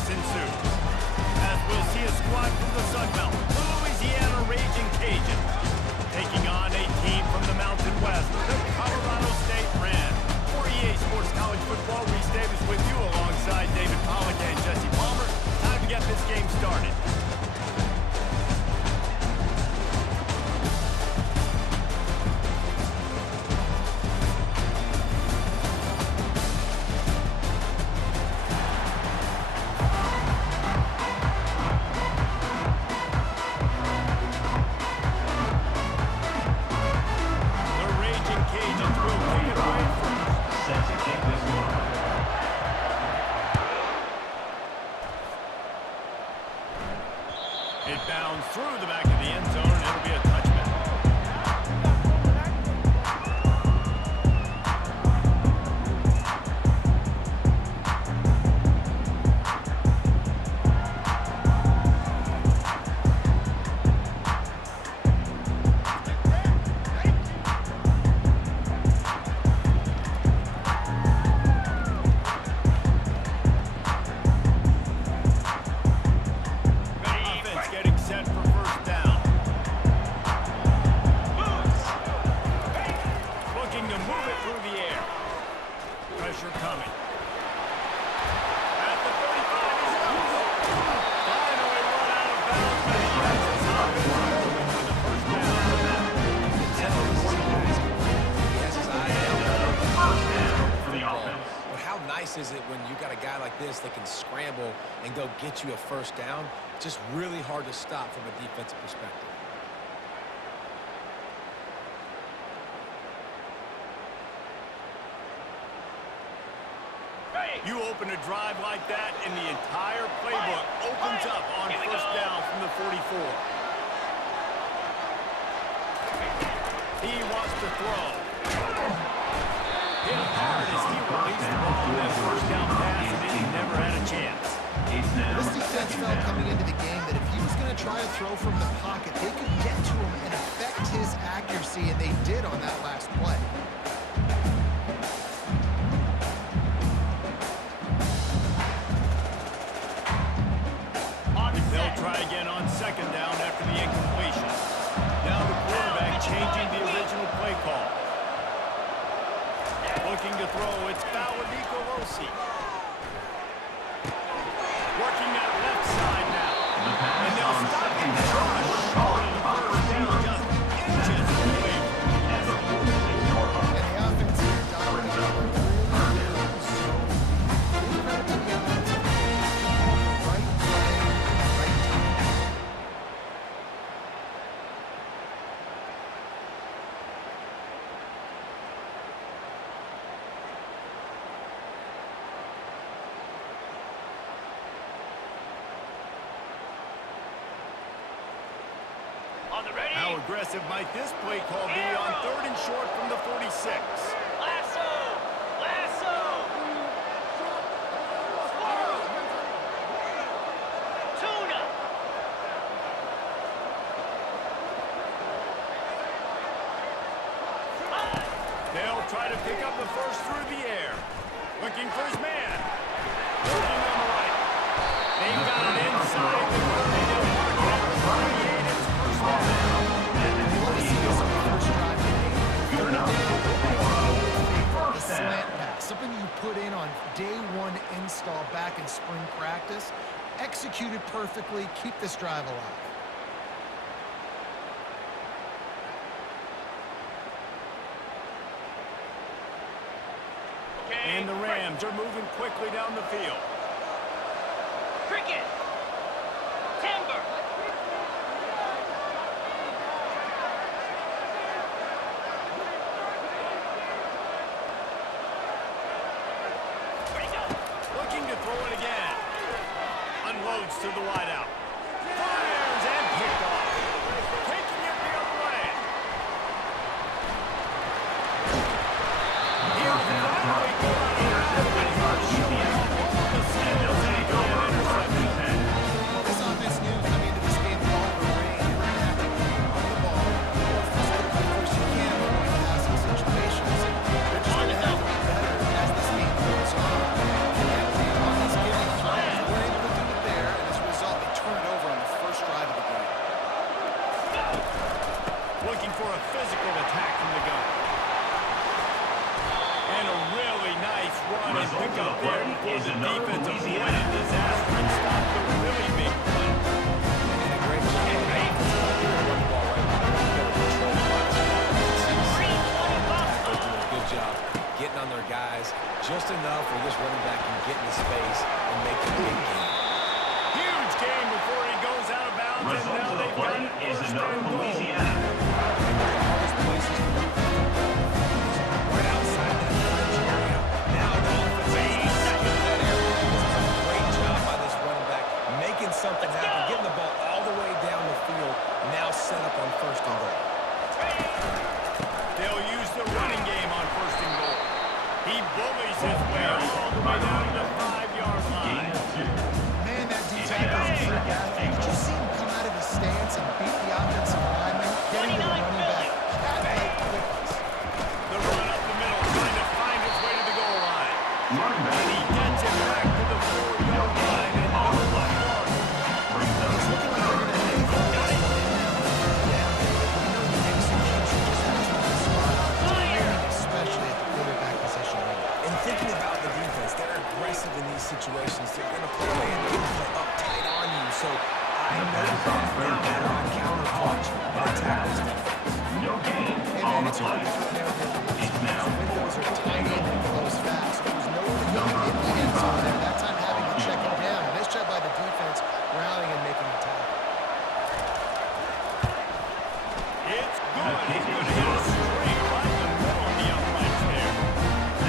chaos ensues. As we'll see a squad from the Sun Belt, the Louisiana Raging Cajuns, taking on a team from the Mountain West, the Colorado State Rams. For EA Sports College Football, Reese Davis with you alongside David Pollack and Jesse Palmer. Time to get this game started. It bounds through the back of the end zone, and it'll be a touchback. Is it when you got a guy like this that can scramble and go get you a first down? Just really hard to stop from a defensive perspective. You open a drive like that, and the entire playbook opens up on first down from the 44. He wants to throw. Hit hard as he released the ball on that first down pass, and he never had a chance. This defense felt coming into the game that if he was going to try to throw from the pocket, they could get to him and affect his accuracy, and they did on that last play. They'll try again on second down after the incompletion. Now the quarterback changing the original play call. Looking to throw, it's Nico Rossi. Working that left side now. And they'll stop him short of the first down, just inches away from the end zone. And the offense here dominated really so. Right play, right time. How aggressive might this play call be on third and short from the 46? Lasso! Lasso! Tuna! They'll try to pick up the first through the air. Looking for his man. Looking on the right. They've got it inside the 30. They'll mark it at the 38. It's first down. Slant pass, something you put in on day one install back in spring practice. Executed perfectly, keep this drive alive. And the Rams are moving quickly down the field. Cricket! Timber! Looking to throw it again. Unloads to the wideout. Fires and picked off. Taking it the other way. Here's the finally go out of Well, this offense knew coming into this game with all the rain, you're going to have to be on the ball, more physical as first you can when you're in passing situations. And they're just going to have to be better as this game goes on. Connecting on these giving throws. We're able to play is another Louisiana. Right outside that fringe area. Now the offense is second that area. This is a great job by this running back, making something happen, getting the ball all the way down the field, now set up on first and goal. They'll use the running game on first and goal. He bullies his way all the way down to the 5-yard line. Man, that D-tackle is a freak athlete. Did you see him come out of his stance and beat the offensive lineman, getting to the running back cat-like quickness? The run up the middle, trying to find his way to the goal line. Running back. And he gets it back to the 4-yard line and no flag. It's looking like they're going to hang for this one in now. You know the execution just has to be spot on, especially at the quarterback position. And thinking about the defense, they're aggressive in these situations. They're going to play man, they're going to play up tight on you. So I know that they're better on counter punch and attack this defense. No gain Hey on man, the it's play. hard to throw down here. It's now These windows are tiny and close fast. There was no one to get in the end zone there. That time having to check him down. Nice job by the defense rallying and making a tackle. It's good. He's going to hit a straight right in the middle of the uprights there.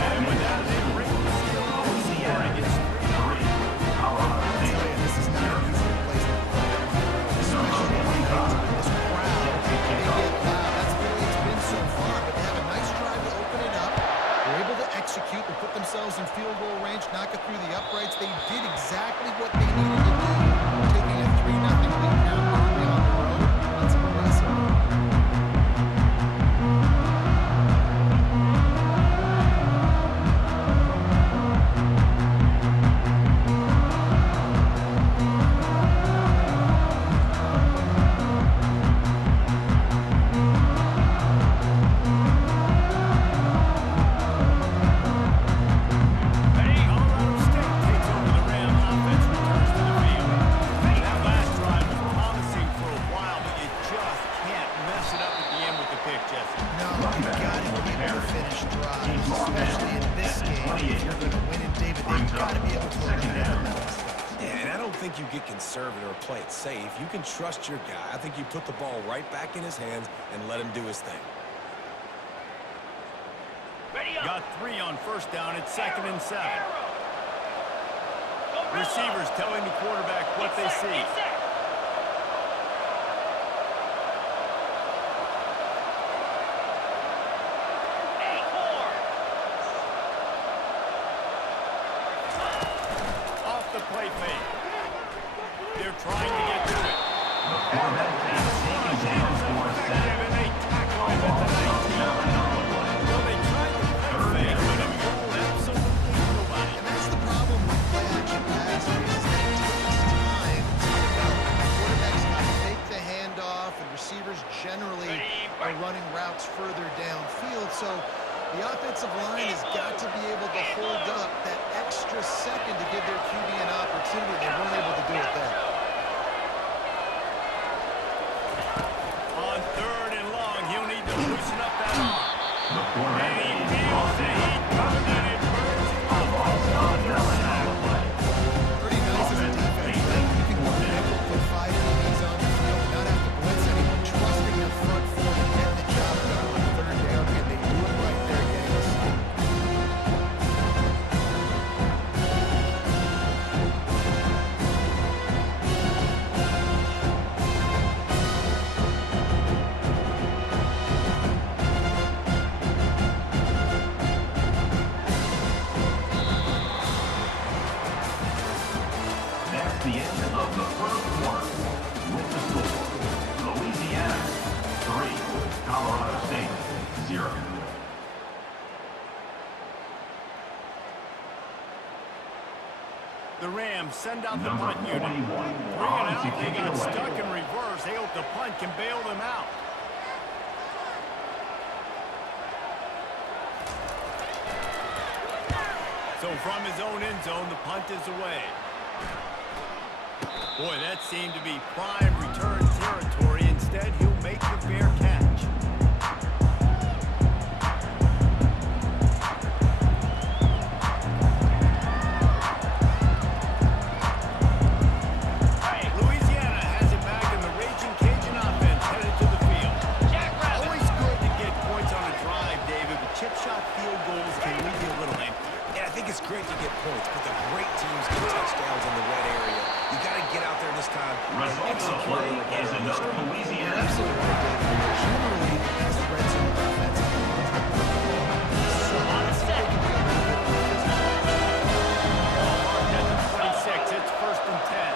And with that, they bring the seal over scoring. It's 3-0. Colorado I'll State. tell you, this is not an easy place to play on the road, especially at the time. This crowd, they get loud. That's the way it's been so far, but they have a nice drive to open it up. They're able to execute and put themselves in field goal range, knock it through the uprights. They did exactly what they needed to do, taking a 3-0 lead now early on the road. That's impressive. Colorado State takes over the Ram offense, returns to the field. That last drive was promising for a while, but you just can't mess it up at the end with the pick, Jesse. No, you got to be able to finish drives, especially in this game. If you're going to win it, David, they've got to be able to eliminate the penalties. Yeah, and I don't think you get conservative or play it safe. You can trust your guy. I think you put the ball right back in his hands and let him do his thing. Ready up. Got 3 on first down. It's 2nd and 7. Gorilla. Receivers telling the quarterback what they see. Get set. Acorn. Off the play fake. They're trying to get to it. Quarterback pass taken down for a sack. And they tackle him at the 19. Well, they tried to play fake, but it fooled absolutely nobody. And that's the problem with play-action passes is that it takes time to develop. Quarterbacks got to fake the handoff, and receivers generally are running routes further downfield. So the offensive line has got to be able to hold up that extra second to give their QB an opportunity. They weren't able to do it there. On 3rd and long, he'll need to loosen up that arm. The quarterback And he is feels the heat coming, and it burns him up. Nelson on the play. Pretty nice as a defense. You can go nickel, put 5 DBs on the field, not have to blitz anyone, trusting your front four to get the job done on 3rd down, and they do it right there, getting a stop. That's the end of the first quarter. With the score, Louisiana 3, Colorado State 0. The Rams send out the Number punt unit. 41, 3 and on out. to They kick got it away. stuck in reverse. They hope the punt can bail them out. So from his own end zone, the punt is away. Boy, that seemed to be prime return territory. Instead, he'll make the fair catch. Louisiana has it back in the Raging Cajun time. Result of the play is another You're Louisiana. absolutely right, David. Generally, the best red zone offense in the league. So On let's see if they set. can be a little bit more physical. Ball marked at the 26. It's 1st and 10.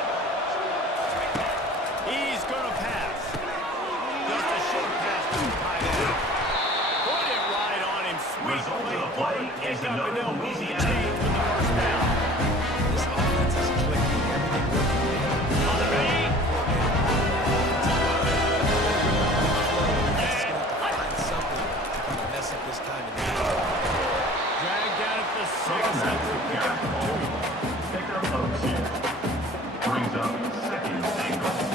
He's going to pass. Just a short pass to the tight end. Put it right on him. Sweet Result of the play. play is Pick up and another they'll move the Louisiana. chains with the first down. This offense is clicking. Everything working together. On the ready. Find something to kind of mess up this time in the game. Dragged down at the 6 Throwback after to pick up Garrett Cole. Picker of 2. Brings up 2nd and goal.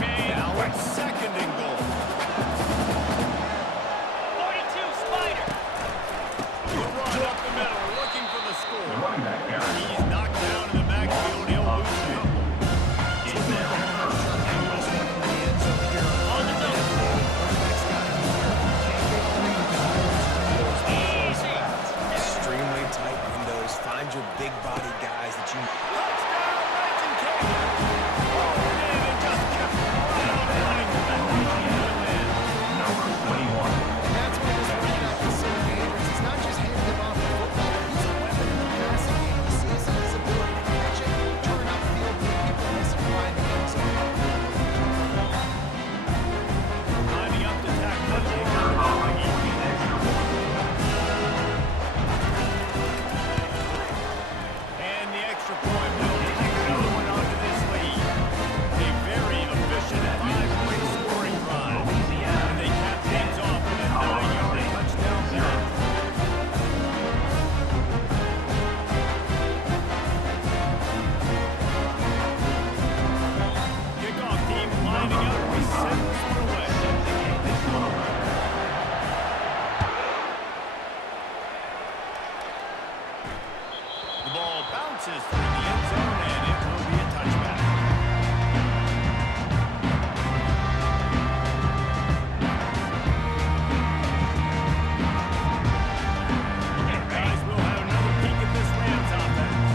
Now it's 2nd and goal. 42 Spider. Good run up the middle, looking for the The score. running back Garrett He's Cole knocked down in the backfield. He'll lose a couple. is now On the nose. Easy. Extremely tight windows. Find your big body guys that you. Touchdown, Legend Cajun. Oh, and just kept right on running to the win. number 21. And that's why this running back is so dangerous. It's not just handing him off the football, but he's a weapon in the passing game. He sees his ability to catch it, turn upfield, make people miss and find the end zone. Lining up to tackle. And the extra point will take another one onto this lead. A very efficient 5-point scoring drive. And they cap things off with a 9-yard touchdown pass. Kickoff team lining up. We send this one away. This one away. The ball bounces through the end zone, and it will be a touchback. Guys, we'll have another peek at this Rams offense.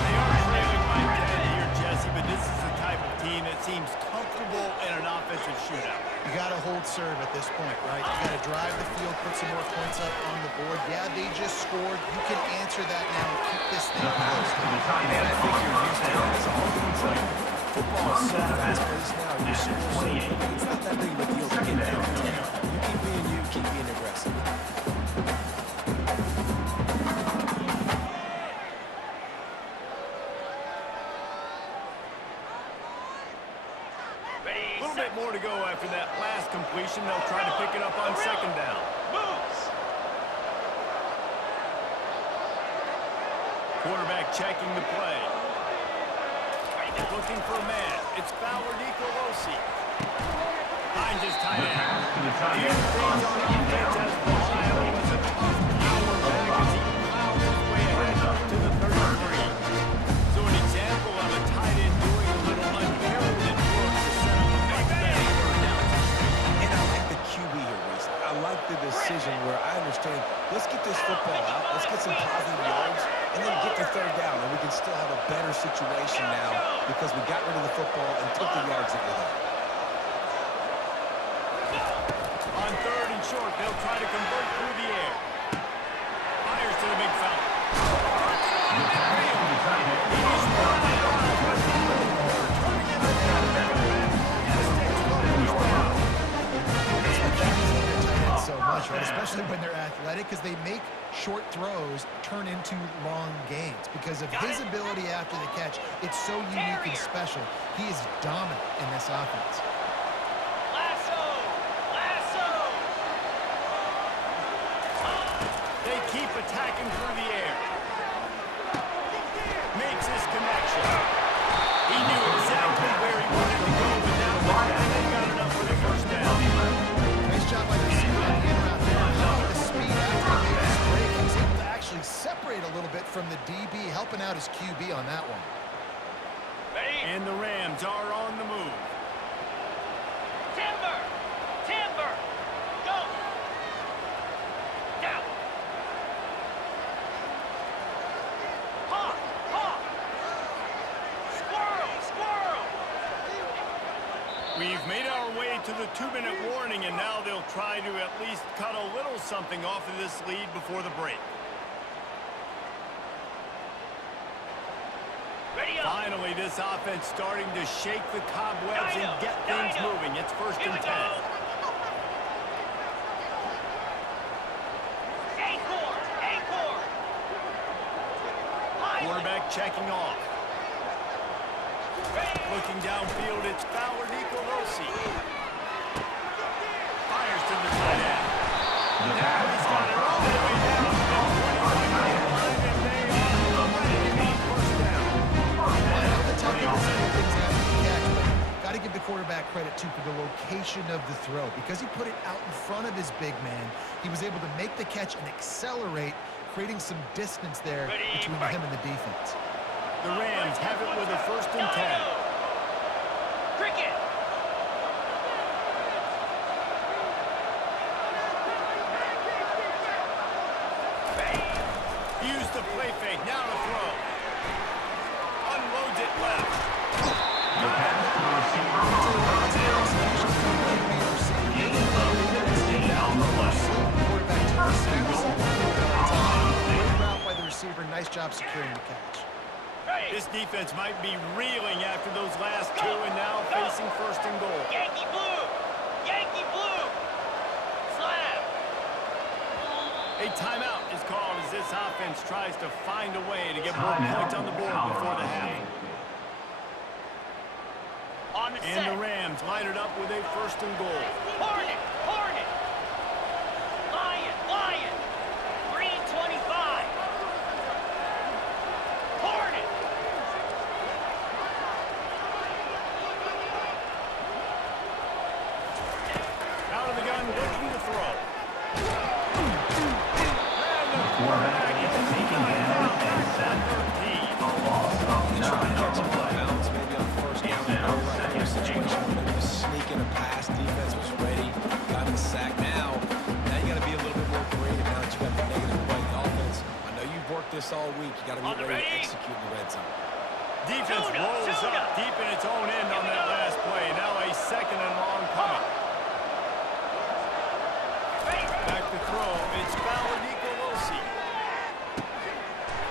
They are trailing by 10 here, Jesse, but this is the type of team that seems comfortable in an offensive shootout. You got to hold serve at this point, right? You got to drive the field, put some more points up on the board. Yeah, they just scored. You can answer that now and keep this thing The pass close. to the tight Man, end. I think you're used to it as a offense. Like, football is so fast-paced now. You This is score so 28. quick. It's not that big of a deal to get down 10. You keep being you, keep being aggressive. Ready, A little set. bit more to go after that last completion. They'll try to pick it up on 2nd down. Moves. Quarterback checking the play. Looking for a man. It's Fowler Nicolosi. Finds his tight end. Pass to the tight Few end things on on 2nd offense down. as Ohio was a tough power back as he plows his way ahead to the 33. So an example of a tight end doing a little unheralded work to set up a much better third down situation. And I like the QB here, Reese. I like the decision where I understand, let's get this football out, let's get some positive yards, and then get the 3rd down, and we can still have a better situation now because we got rid of the football and took the yards that we had. On 3rd and short, they'll try to convert through the air. Fires to the big fella. The pass to the tight end. He's running around, but turning it around, making a man. The sticks close down. That's what that is with their tight ends so much, right? Especially when they're athletic, because they make short throws turn into long gains. Because of his ability after the catch, it's so unique and special. He is dominant in this offense. Lasso. Lasso. They keep attacking through the air. Makes his connection. He knew exactly where he wanted to go, but now they got enough for the first down. Nice job by the receiver on the in route there. How about the speed after he made his break? He was able to actually separate a little bit from the DB, helping out his QB on that one. Ready. And the Rams are on the move. Timber. Timber. Go. Down. Hawk. Hawk. Squirrel. We've made our way to the 2-minute warning, and now they'll try to at least cut a little something off of this lead before the break. Ready up. Finally, this offense starting to shake the cobwebs and get things moving. It's 1st and 10. Acorn. Quarterback checking off. Looking downfield, it's Fowler Nicolosi. Fires to the tight end. Now he's got it all the way down to the 25-yard line, and they are ready to first down. The tight end is doing things after the catch, but got to give the quarterback credit, too, for the location of the throw. Because he put it out in front of his big man, he was able to make the catch and accelerate, creating some distance there between him and the defense. The Rams have it with a 1st and 10. Cricket. Use the play fake, now to throw. Unloads it left. The pass to the receiver for a first down. Gain of 15 on the play. First and goal. Colorado State. Great route by the receiver. Nice job securing the catch. This defense might be reeling after those last 2 and now facing 1st and goal. Yankee blue. Slam. A timeout is called as this offense tries to find a way to get more points on the board before the half. On the And set. the Rams line it up with a 1st and goal. Hornet. Lion. Green 25. Hornet. Out of the gun, looking to throw. Quarterback is taking down and set. A loss of 9 on the play. Maybe on 1st down. Now, 2nd and Situation where they were sneaking a pass. Defense was ready. Got the sack. Now you got to be a little bit more creative now that you got the negative play. The offense, I know you've worked this all week. You got to be ready to execute in the red zone. Defense rolls up deep in its own end on that last play. Now a 2nd and long coming. Back to throw. It's Fowler Nicolosi.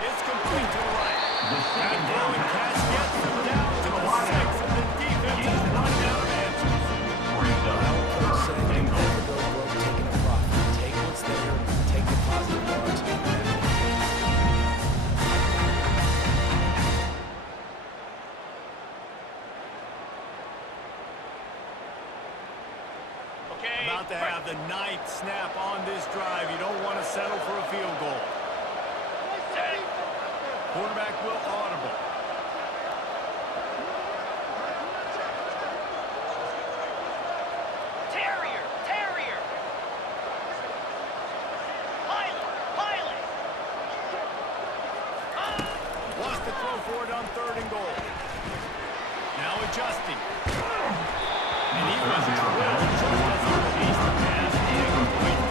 It's complete to the right. That throwing catch gets them down to the 6, and the defense is running out of answers. Brings up Coach said, 1st and never goal. go broke taking a profit. Take what's there. Take the positive yards. Okay. About to have the 9th snap on this drive. You don't want to settle for a field goal. Set. Quarterback will audible. Terrier. Pilot. Wants to throw for it on 3rd and goal. Now adjusting. And he was drilled just as he released the pass. Incomplete.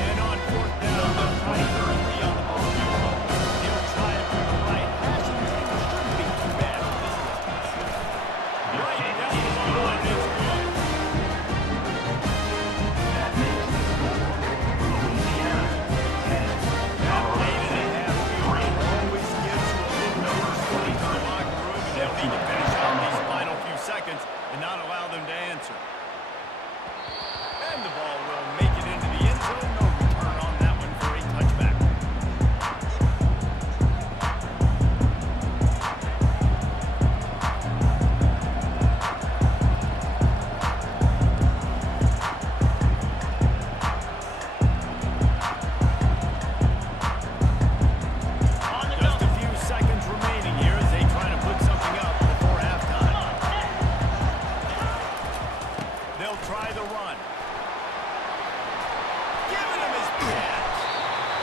And on 4th down, the 23 on the ball. He'll try it from the right. Passing shouldn't be too bad for this distance. Right down the line, it's good. That makes the score. Louisiana 10. That Colorado late in the State half 3. always gives you a little more space to the locker room, and they'll need to finish out these final few seconds and not allow them to answer. And the ball will make it into the end zone. No return on that one for a touchback. On the Just go. a few seconds remaining here as they try to put something up before halftime. They'll try the run. Giving him his pass.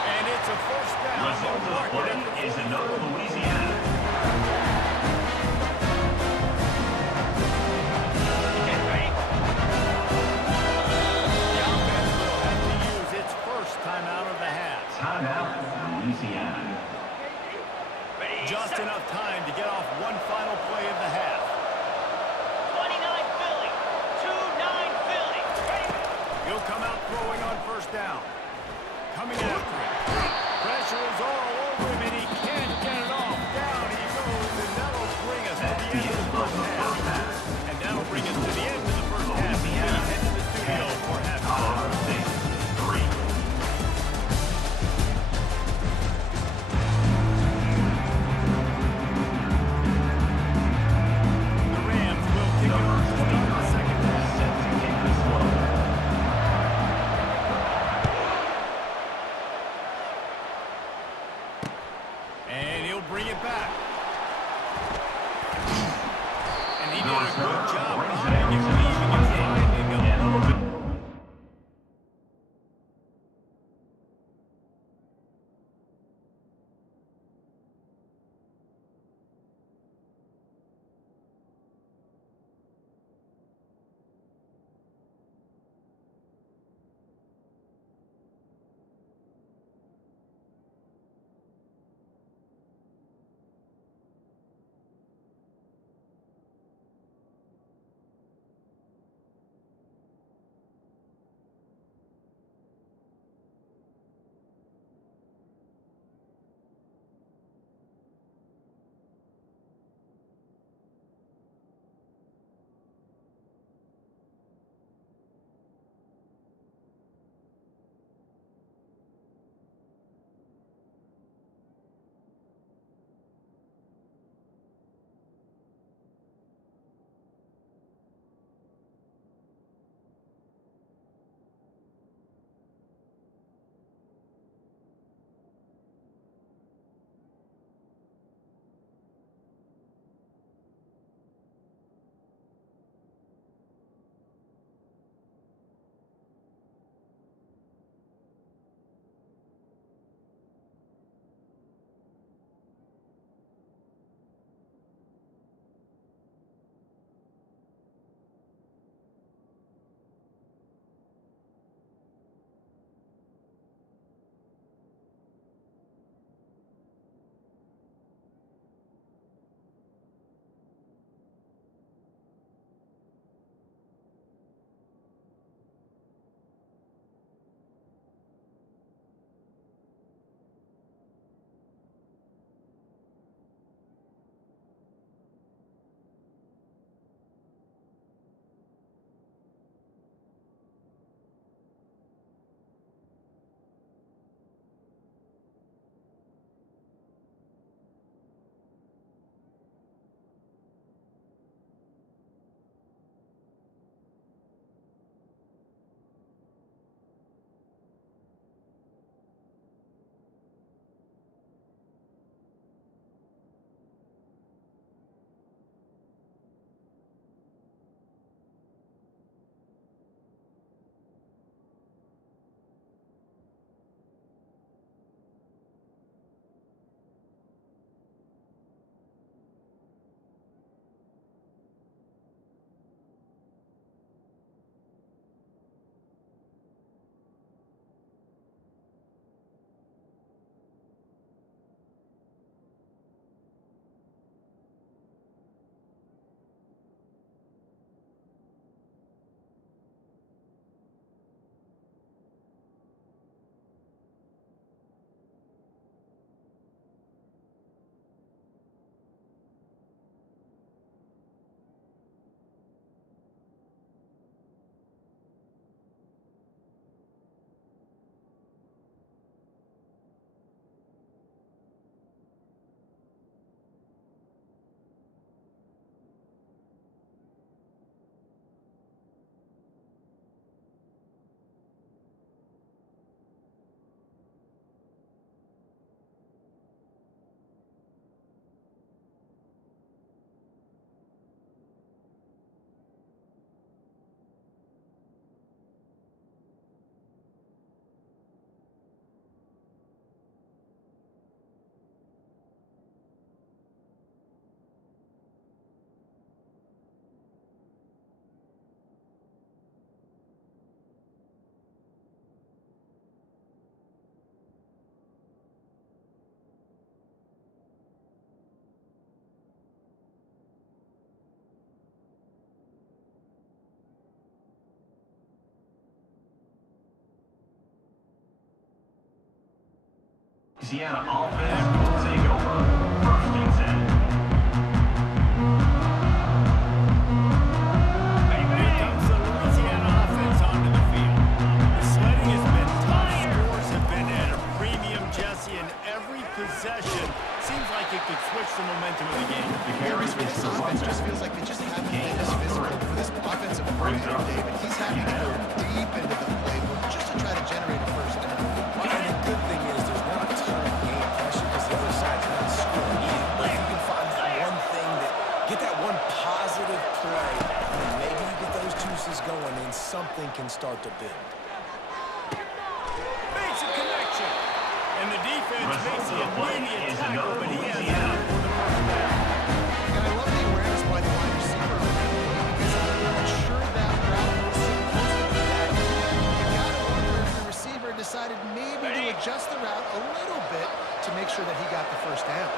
And it's a 1st down. Result of the Mark it play at the is 44. another Louisiana. Louisiana. Just enough time to get off one final play of the half. 29 Philly. 2-9 Philly. He'll come out throwing on first down. Coming after it. Pressure is all over him, and he can't get it off. Down he goes, and that'll bring us to the end of the first half. And that'll bring us to the end of the first half. We head to the studio for halftime. Colorado State 3. The Rams will kick it off to start the second half. Set to kick this one. And he'll bring it back. And he did a good job behind him, leaving him finding him. Louisiana offense will take over. First and 10. Here comes the Louisiana offense onto the field. The sledding has been tough. Scores have been at a premium, Jesse, and every possession seems like it could switch the momentum of the game. This offense just feels like they just haven't been as physical for this offensive coordinator, David. He's having to go deep into the playbook just to try to generate a first down. And the good thing is there's not a ton of game pressure because the other side's not scoring either. But if you can find that one thing get that one positive play, and then maybe you get those juices going and something can start to build. Makes a connection. And the defense makes the immediate tackle, but he has enough for the first down. And I love the awareness by the wide receiver on that play because I'm not sure that route was so close to the bag. You got to wonder if the receiver decided maybe to adjust the route a little bit to make sure that he got the first down.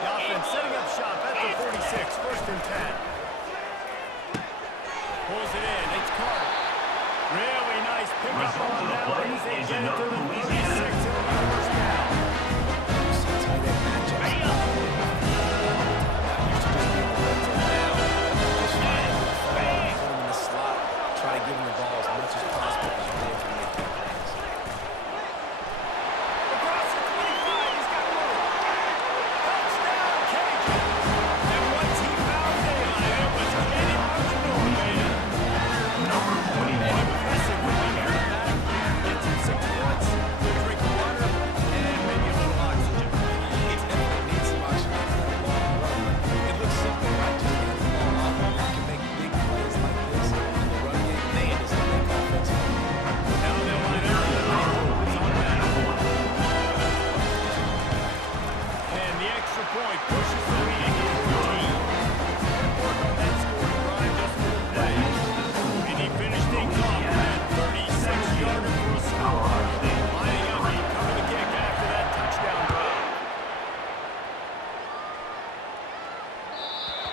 The offense setting up shop at the 46, first and 10. Pulls it in, it's Carter. Really nice pickup on that one as they get it to the 46 and the first down. Tight end matchup. Put him in the slot, try to give him the ball as much as possible because you know he can make that pass. Across the 25, he's got room. Touchdown, Cajuns. And once he found daylight, it was getting out the door, man. Number 21. Impressive when you hear that. Gets him 6 points, good drink of water, and maybe a little oxygen. He definitely needs some oxygen for that long run. It looks simple, right? Just hand the ball off. You can make big plays like this in the run game. Man, does it make offense fun. Now they'll line everything they hope is automatic. And the extra point pushes the lead to 14. Good work on that scoring drive just for the play. And he finished things off with that 36-yarder for a score. Lining up to cover the kick after that touchdown drive.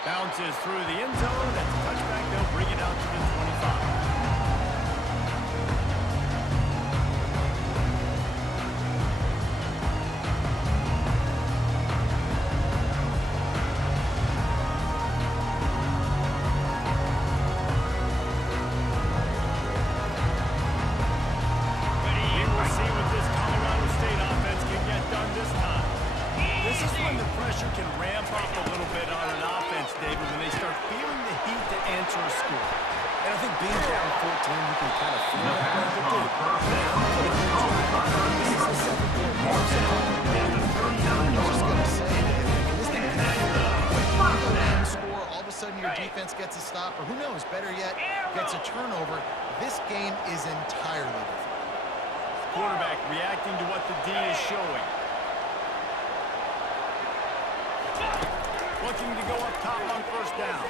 Bounces through the end zone. That's a touchback. They'll bring it out to the 25. We will see what this Colorado State offense can get done this time. This is when the pressure can ramp up a little bit on an offense, David, when they start feeling the heat to answer a score. And I think being down 14, you can kind of feel that. This is the second quarter. I was just going to say, David, I mean, this thing can go down, score, all of a sudden your defense gets a stop, or who knows, better yet, gets a turnover. This game is entirely different. Quarterback reacting to what the D is showing. Looking to go up top on first down.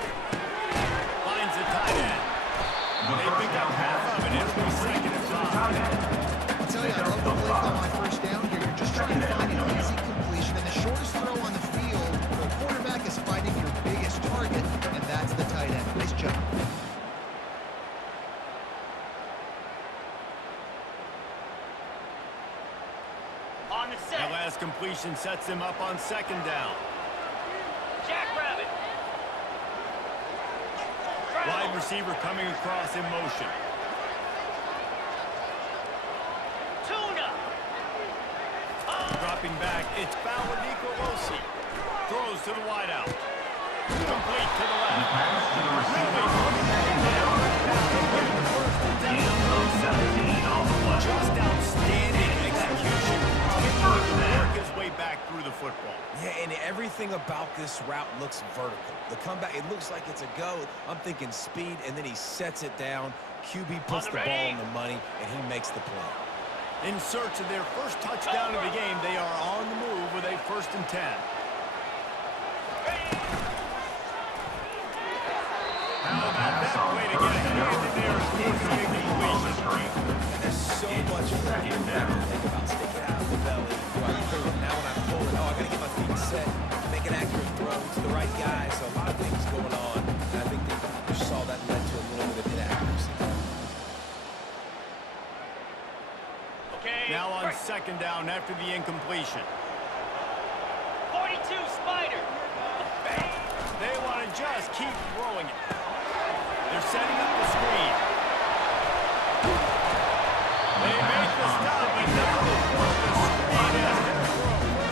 Finds the tight end. They pick up half of it. It'll be second and 5. I'll tell you, I love the play call on first down here. You're just trying to find an easy completion, and the shortest throw on the field, the quarterback is finding your biggest target, and that's the tight end. Nice job. On the That set. last completion sets him up on second down. Jackrabbit. Wide receiver coming across in motion. Tuna. Dropping back, it's Bauer Nicolosi. Throws to the wideout. Complete to the left. Pass to the receiver. Just outstanding execution. Able to work his way back through the football. Yeah, and everything about this route looks vertical. The comeback, it looks like it's a go. I'm thinking speed, and then he sets it down. QB puts the ball in the money, and he makes the play. In search of their first touchdown of the game, they are on the move with a 1st and 10. How about that way to get a hand in there and force the incompletion? And there's so much freaking to think about sticking out of the belly. Do I pull it? Now when I pull it, oh, I got to get my feet set, make an accurate throw to the right guy. So a lot of things going on, and I think they just saw that led to a little bit of inaccuracy. Okay. Now Now on second down after the incompletion. 42 Spider. They want to just keep throwing it. They're setting up the screen. They make the stop, and now they force the screen as they're thrown.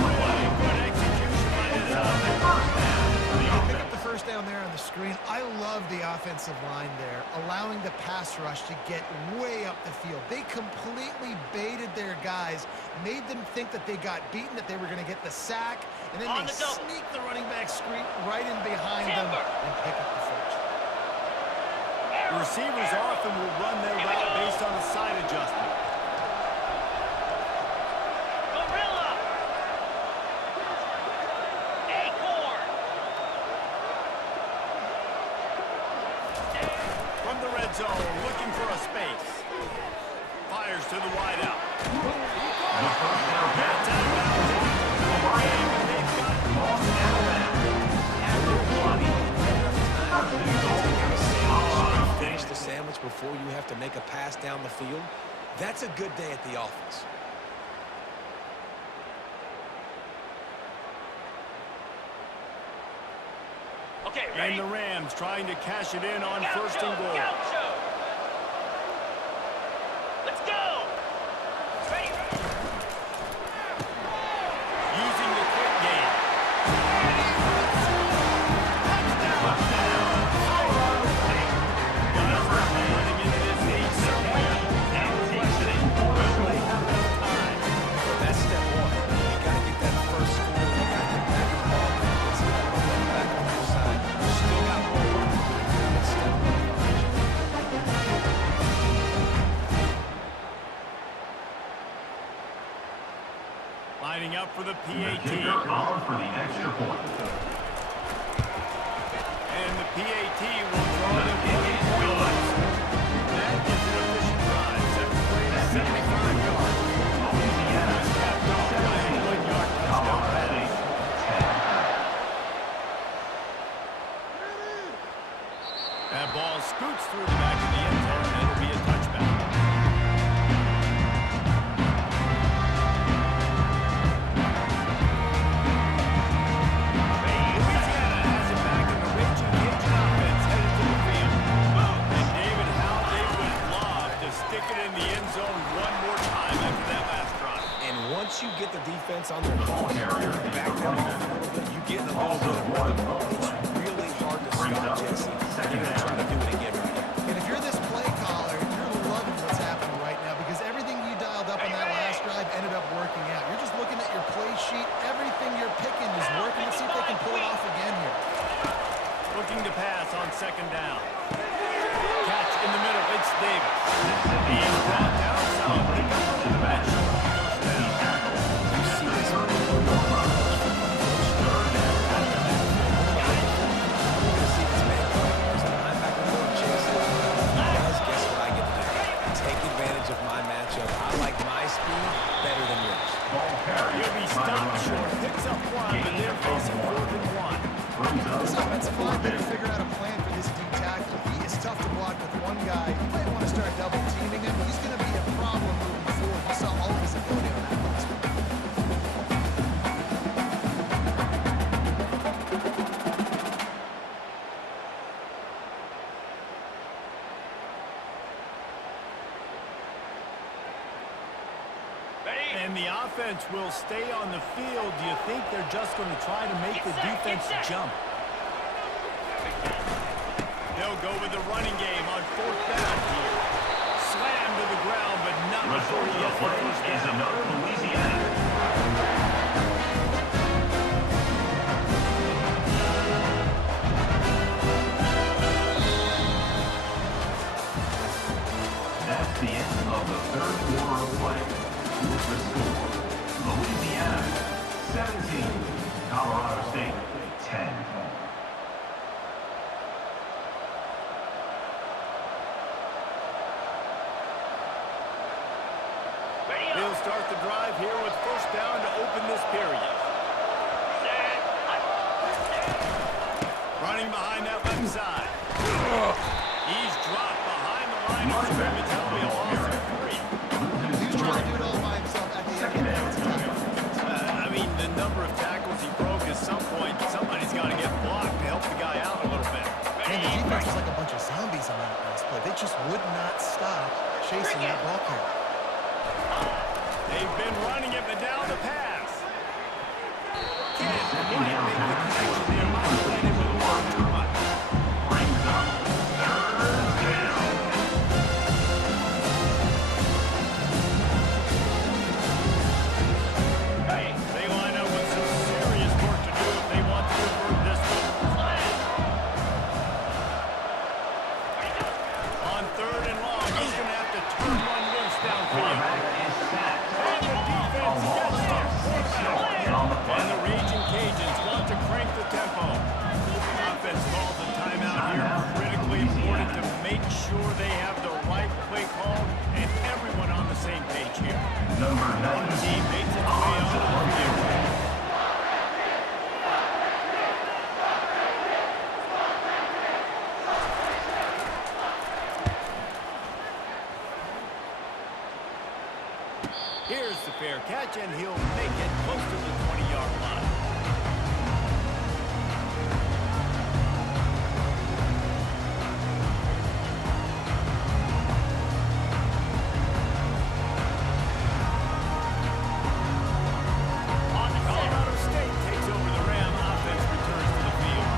Really good execution by this offense. Pick up the first down there on the screen. I love the offensive line there, allowing the pass rush to get way up the field. They completely baited their guys, made them think that they got beaten, that they were going to get the sack, and then On they the double. sneak the running back screen right in behind them and pick up the first. Receivers often will run their route based on a side adjustment. Gorilla. Acorn. From the red zone, looking for a space. Fires to the wideout. The first down pass. Gets out of bounds. And they've got it all now. After 20. First and goal. Colorado State. Finish the sandwich before you have to make a pass down the field. That's a good day at the office. Okay, ready? And the Rams trying to cash it in on first and goal. Gaucho. Let's go. Ready, ready. Using the quick game. Touchdown. Colorado State. Guys are running into this lead somewhere. And takes it for the They score. have enough time. That's step one. You got to get that first score. You got to get back in the ball. Let's get the momentum back on your side. You still got more work to do. That's step one. Lining up for the The PAT. kicker calling for the extra point. And the PAT will throw The it kick in. is good. That is an efficient drive. 7 plays, 75 yards. Louisiana It's capped off by a 1-yard touchdown Colorado pass. State 10. That ball scoots through the back of the end zone, and it'll be a touchback. Louisiana has it back in the raging Cajun offense headed to the field. And David, how they would love to stick it in the end zone one more time after that last drive. And once you get the defense on their Ball carrier is back the down running off a back. little bit, you get in a Also little bit of one. rhythm. It's really hard to Brings stop up Jesse. second You're going to try to down. do it again right here. And if you're this play caller, you're loving what's happening right now because everything you dialed up on that last drive ended up working out. You're just looking at your play sheet. Everything you're picking is working. Let's see if they can pull it off again here. Looking to pass on second down. Catch in the middle. It's Davis. He is brought down solid. Pick up on the bench. First down. You see this one. You're going to see this man coming. There's a linebacker going to chase it. Guys, guess what I get to do? Take advantage of my matchup. I like my speed better than yours. Ball carrier He'll be by the stopped running short. back. Picks up one, but they're facing 4th and 1. Brings up This offensive line better fourth figure out a plan for this D tackle. He is tough to block with one guy. You might want to start double teaming him. He's going to be a problem moving forward. You saw all of his ability on that last one. Ready? And the offense will stay on the field. Do you think they're just going to try to make the defense jump? They'll go with the running game on 4th down here. Slam to the ground, but not before Result he of the gets the play first is down. another Louisiana. That's the end of the third quarter of play. With the score, Louisiana 17, Colorado State 10. Ready up. They'll start the drive here with number of tackles he broke, at some point, somebody's got to get blocked to help the guy out a little bit. And the defense was like a bunch of zombies on that last play. They just would not stop chasing that ball carrier. They've been running it, but down the pass. Can't quite make the connection there. Might have played it with a little too much. Brings up third down. They line up with some serious work to do if they want to convert this one. On third and long, he's going to have to turn one loose downfield. And the defense gets their quarterback. And the Raging Cajuns want to crank the tempo. Offense calls a timeout here. Critically important to make sure they have the right play call and everyone on the same page here. Number One 9. team makes its way onto the field. Here's the fair catch, and he'll make it close to the 20-yard line. Colorado State takes over the Ram. Offense returns to the field.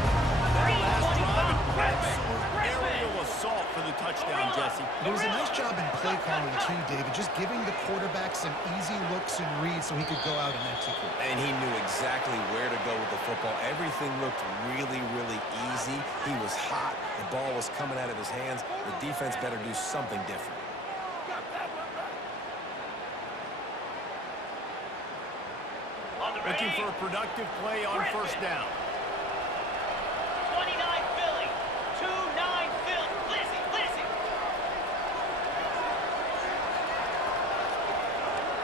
That last drive, an absolute aerial assault for the touchdown, Jesse. It was a nice job in play calling too, David, just giving the quarterback some easy looks and reads so he could go out and execute. And he knew exactly where to go with the football. Everything looked really, really easy. He was hot. The ball was coming out of his hands. The defense better do something different. Looking for a productive play on first down. 29 Philly. 2-9 Philly. Lizzie.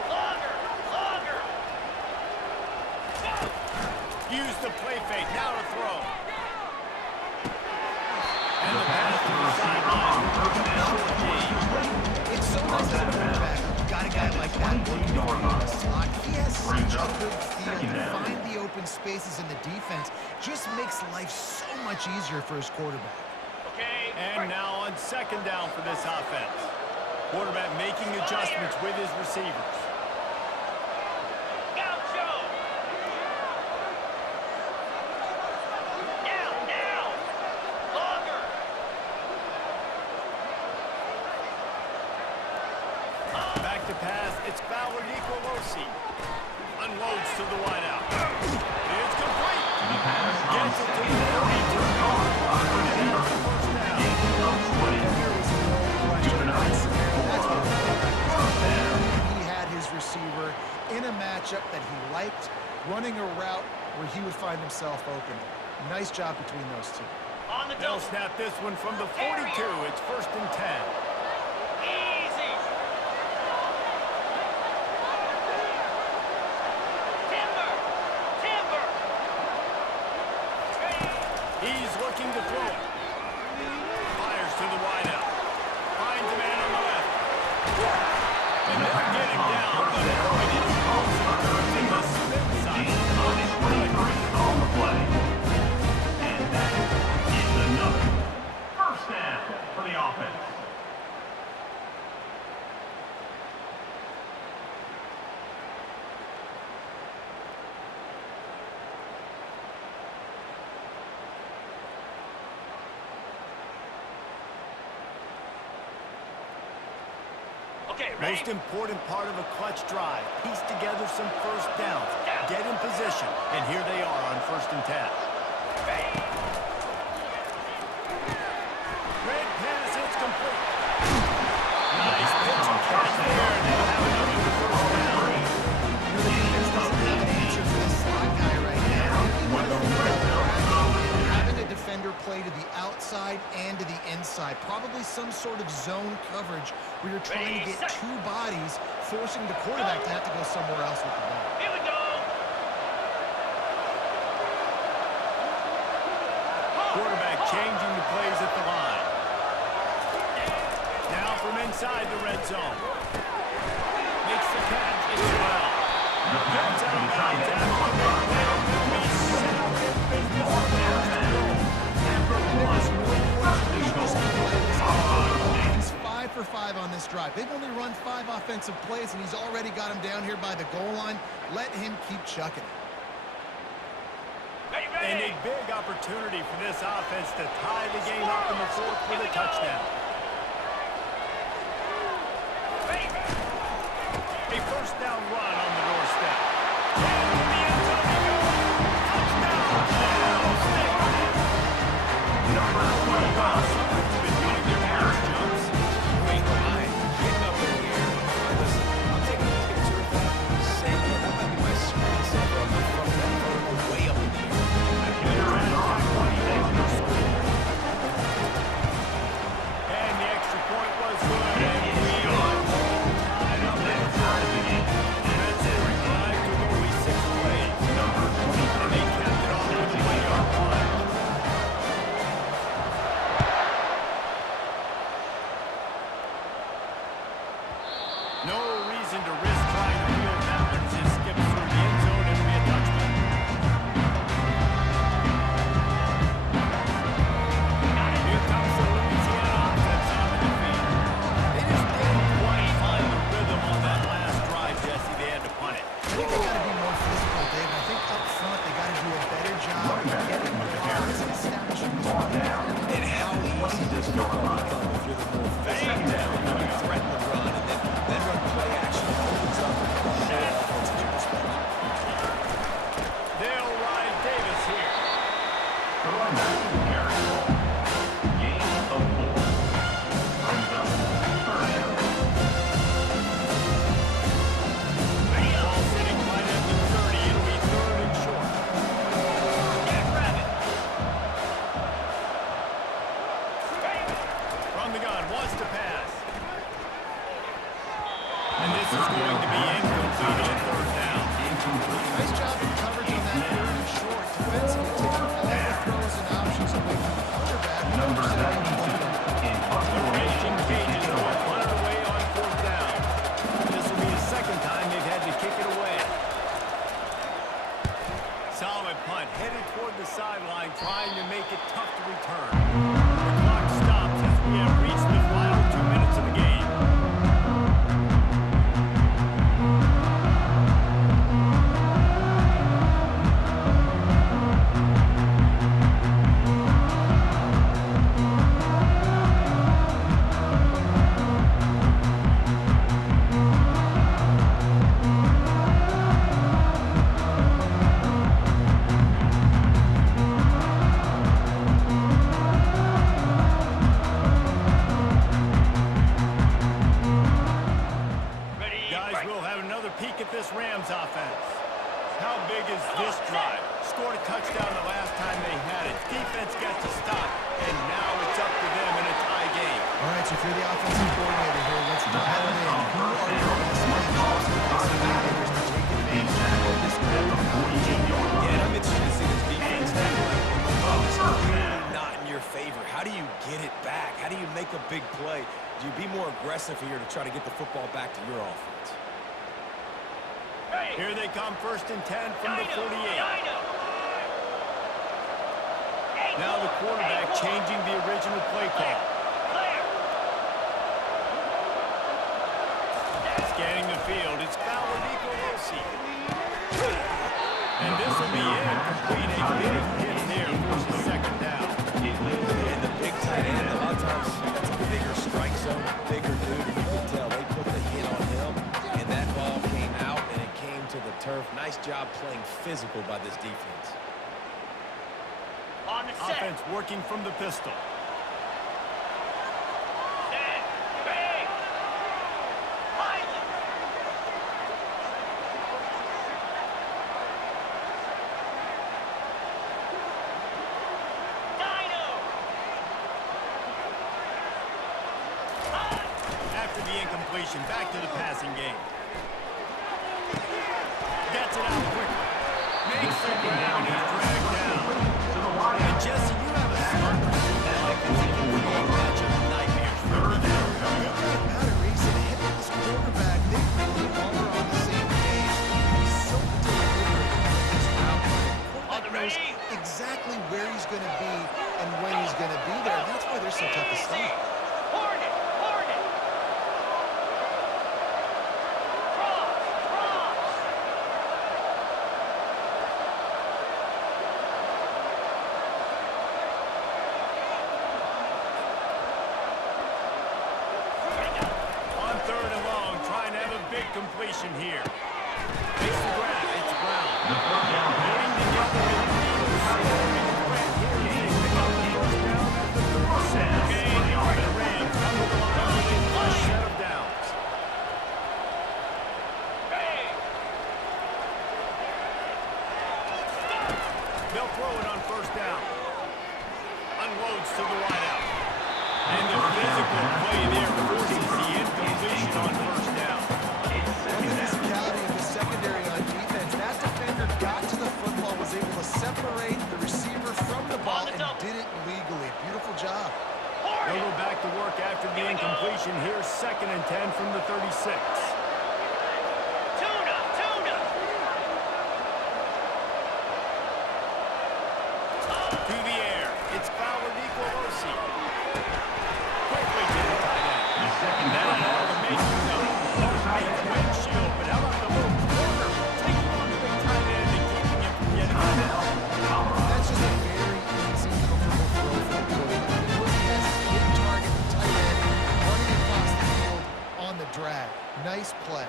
Longer. Use the play fake. Now to throw. And the pass to the sideline. It's so nice as a quarterback. You got a guy like that working for you in the slot. He has such a good feel to find the open spaces in the defense. Just makes life so much easier for his quarterback. Okay. And now on second down for this offense. Quarterback making adjustments with his receivers. Gaucho. Now. Longer. Back to pass. It's Fowler Nicolosi. Unloads to the wideout. It's complete. Gets it to the 32-yard line. And that's a first down. He had his receiver in a matchup that he liked, running a route where he would find himself open. Nice job between those two. On the They'll double. snap this one from the 42. It's first and 10. Easy. Timber. He's looking to throw it. Fires to the wideout. Finds a man on the left. And they'll get him down, but boy, did he lose some turns in the spin side. On the play. And that is another first down for the offense. Okay, ready? Most important part of a clutch drive. Piece together some first downs. Get in position. And here they are on first and 10. Red pass, it's complete. Nice pitch and catch there. And they'll have enough for the first down. The defense doesn't have an answer for this slot guy right now. Having a defender play to the outside and to the inside. Probably some sort of zone coverage where you're trying to get two bodies, forcing the quarterback to have to go somewhere else with the ball. Here we go. Quarterback changing the plays at the line. Now from inside the red zone. Makes the catch. It's well. Gets out of bounds after the for 5 on this drive. They've only run 5 offensive plays, and he's already got them down here by the goal line. Let him keep chucking it. And a big opportunity for this offense to tie the game up in the fourth with a touchdown. A first down run on the doorstep. And to the end zone he goes. Touchdown! Stay with it. Number 25. Someone's been doing their first jumps. You ain't lying. Getting up in the air. Listen, I'm taking a picture of that. Saying that might be my screensaver on my phone. That photo way up in the air. And the extra point was good. And we are all tied up in the fourth. Transferring drive took only 6 plays. And they kept it all with a 1-yard punt. No reason to risk trying to field that one. Just skip through the end zone and be a touchdown. Here comes the Louisiana offense onto the field. They just didn't quite find the rhythm on that last drive, Jesse. They had to punt it. I think they got to be more physical, Dave. I think up front they got to do a better job of getting blocks and establishing this run. And how easy does football become if you're the more physical down? You can threaten the run and then run play action. It opens up the whole offense that you respect. They'll ride Davis here. Going back to the carry. Gain of 4. Brings up third down. Ball sitting right at the 30. It'll be third and short. From the gun, wants to pass. And this is going to be incomplete on third down. Nice job in coverage on that 3rd and short. Defensively taking all the throws and options away from the quarterback. Number 7. The Raging Cajuns will punt it away on fourth down. This will be the second time they've had to kick it away. Solid punt, headed toward the sideline, trying to make it tough to return. The clock stops as we have reached the final 2 minutes of the game. Guys, we'll have another peek at this Rams offense. How big is this drive? Scored a touchdown the last time they had it. Defense got to stop, and now it's up to them in a tie game. All right, so if you're the offensive coordinator here, let's dial it in. Who are your best playmakers to take advantage of this Yeah, and I'm interested to see this defense too. It's clearly not in your favor. How do you get it back? How do you make a big play? Do you be more aggressive here to try to get the football back to your offense? Here they come, 1st and 10 from the 48. Now the quarterback changing the original play call. Scanning the field, it's Fowler-Nico-Rossi. And this will be incomplete. A big hit here versus second down. And the big tight end, a lot of times, that's a bigger strike zone, bigger dude. You can tell they put the hit on him, and that ball came out, and it came to the turf. Nice job playing physical by this defense. On the set. Offense working from the pistol. Set. Bang. Highly. Dino. After the incompletion, back to the passing game. Gets it out quickly. Makes the grab and he's dragged down. And Jesse, you have a smart receiver that can take a matchup nightmares for the game. It doesn't matter, Reese. And hit this quarterback, they really all are on the same page. He's so deliberate with his route. The quarterback knows exactly where he's going to be and when he's going to be there. That's why they're so tough to stop. Hornet. completion here. Makes the grab. It's Brown. The third down pass Putting together a real scoring threat here as they pick up the first down at the 36. for the offense. The Rams come to the line with a fresh set of downs. They'll throw it on first down. Unloads to the wideout. And the physical play there forces the incompletion on first down. And the physicality of the secondary on defense. That defender got to the football, was able to separate the receiver from the ball, and did it legally. Beautiful job. They'll go back to work after the incompletion. Here's 2nd and 10 from the 36. To the air. It's Fowler Nicolosi. Quickly to the tight end. The second That down all the pass Masons know. Great windshield, but how about the little corner? Taking on the big tight end and keeping him from getting out. That's just a very easy, comfortable throw for the quarterback. He was has hit target, the tight end, running across the field on the drag. Nice play.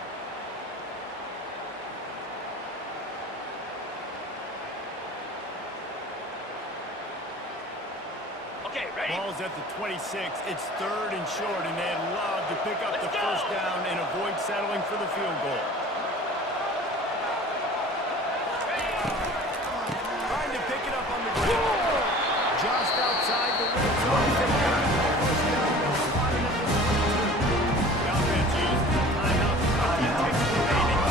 Okay, ready? Ball's at the 26. It's 3rd and short, and they'd love to pick up the first down and avoid settling for the field goal. Trying to pick it up on the ground. Just outside the red zone. They pick up the first down. They'll spot it at the 22. The offense uses the timeout. 20 ticks remaining.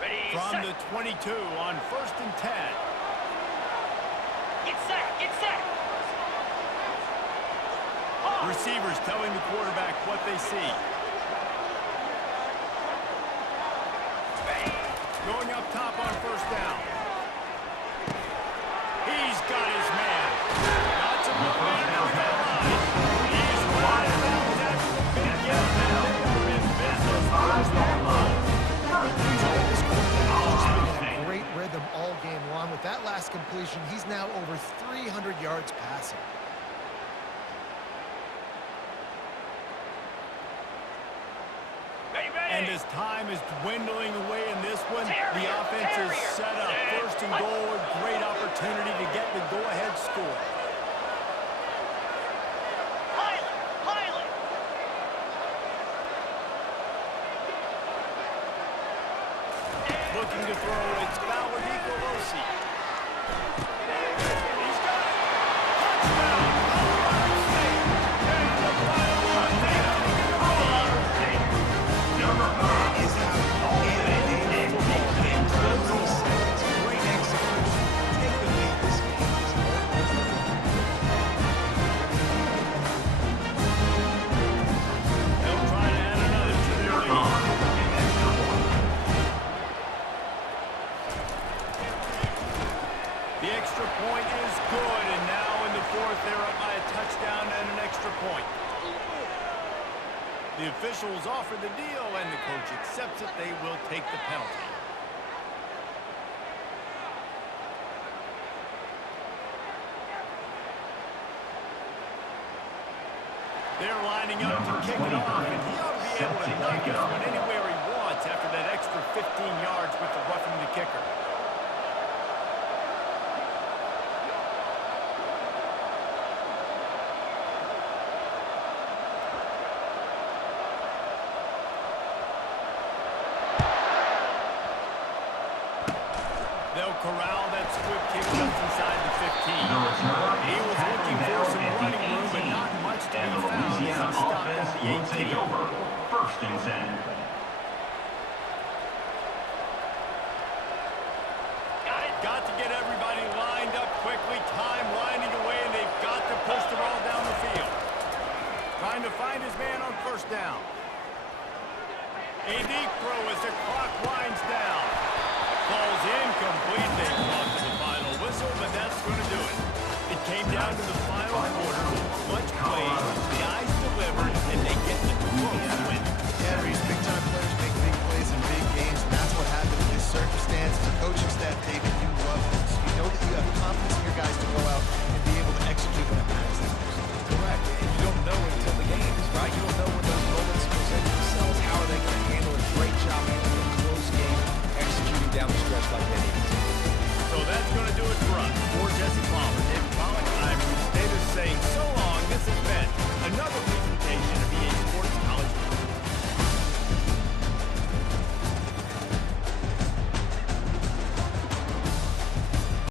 Ready, From set. the 22 on 1st and 10. Get set, get set. Receivers telling the quarterback what they see. Going up top on first down. He's got his man. Got some momentum on that line. He's right about that. Big get now. They're in business. First and long. This quarterback has just been in a great rhythm all game long. With that last completion, he's now over 300 yards passing. Ready, ready. And as time is dwindling away in this one, the offense is set up. 1st and goal, a great opportunity to get the go-ahead score. Highland. Looking to throw, it's Fowler Nicolosi. He's got it. Touchdown, Colorado State. And the final one, they take it away. Number 5 Is how and football game. 30 seconds, great execution. Take the lead this game. They'll try to add another to their lead. an extra point. The extra point is good, and now in the 4th, they're up by a touchdown and an extra point. The officials offer the deal, and the coach accepts it. They will take the penalty. They're lining up to kick it off, and he ought to be able to knock this one anywhere he wants after that extra 15 yards with the roughing the kicker. They'll corral that squib kick just inside the 15. The return He is was Patrick looking for Bell some at the running room, but 18. not much to And be the found as he Louisiana stopped offense at the will 18. take over. 1st and 10. Got it. Got to get everybody lined up quickly. Time winding away, and they've got to push the ball down the field. Trying to find his man on first down. A deep throw as the clock winds down. Ball's incomplete. They clock to the final whistle, but that's going to do it. It came down to the final